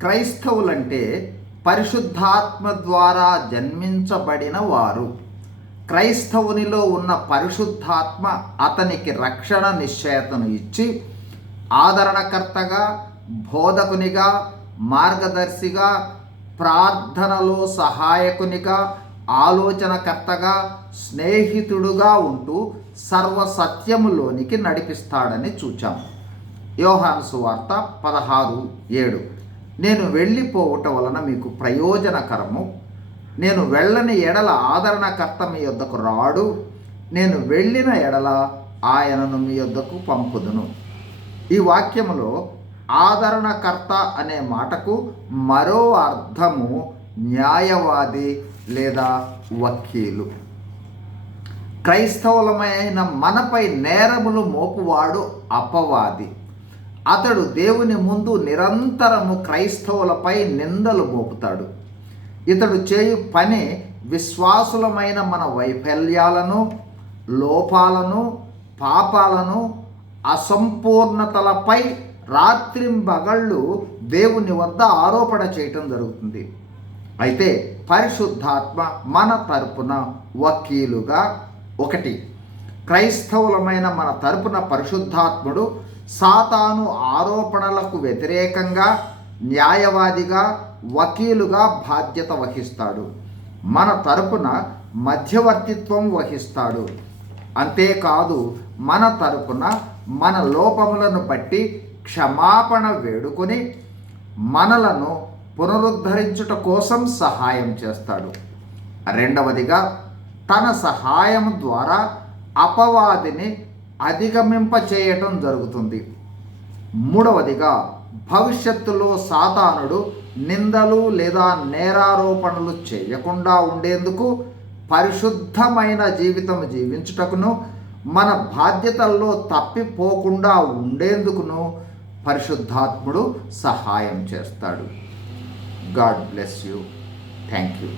క్రైస్తవులంటే పరిశుద్ధాత్మ ద్వారా జన్మించబడిన వారు. క్రైస్తవునిలో ఉన్న పరిశుద్ధాత్మ అతనికి రక్షణ నిశ్చయతను ఇచ్చి ఆదరణకర్తగా, బోధకునిగా, మార్గదర్శిగా, ప్రార్థనలో సహాయకునిగా, ఆలోచనకర్తగా, స్నేహితుడుగా ఉంటూ సర్వసత్యములోనికి నడిపిస్తాడని చూచాం. యోహాను సువార్త 16:7. నేను వెళ్ళిపోవుట వలన మీకు ప్రయోజనకరము, నేను వెళ్ళని ఎడల ఆదరణకర్త మీ యొద్దకు రాడు, నేను వెళ్ళిన ఎడల ఆయనను మీ యొద్దకు పంపుదును. ఈ వాక్యములో ఆదరణకర్త అనే మాటకు మరో అర్థము న్యాయవాది లేదా వకీలు. క్రైస్తవులమైన మనపై నేరములు మోపువాడు అపవాది. అతడు దేవుని ముందు నిరంతరము క్రైస్తవులపై నిందలు మోపుతాడు. ఇతడు చేయు పని విశ్వాసులమైన మన వైఫల్యాలను, లోపాలను, పాపాలను, అసంపూర్ణతలపై రాత్రింబగళ్ళు దేవుని వద్ద ఆరోపణ చేయటం జరుగుతుంది. అయితే పరిశుద్ధాత్మ మన తరపున వకీలుగా, 1, క్రైస్తవులమైన మన తరపున పరిశుద్ధాత్ముడు సాతాను ఆరోపణలకు వ్యతిరేకంగా న్యాయవాదిగా, వకీలుగా బాధ్యత వహిస్తాడు. మన తరపున మధ్యవర్తిత్వం వహిస్తాడు. అంతేకాదు, మన తరపున మన లోపములను బట్టి క్షమాపణ వేడుకొని మనలను పునరుద్ధరించుట కోసం సహాయం చేస్తాడు. 2వదిగా, తన సహాయం ద్వారా అపవాదిని అధిగమింపచేయటం జరుగుతుంది. 3వదిగా, భవిష్యత్తులో సాతానుడు నిందలు లేదా నేరారోపణలు చేయకుండా ఉండేందుకు, పరిశుద్ధమైన జీవితం జీవించుటకును, మన బాధ్యతల్లో తప్పిపోకుండా ఉండేందుకును పరిశుద్ధాత్ముడు సహాయం చేస్తాడు. God bless you. Thank you.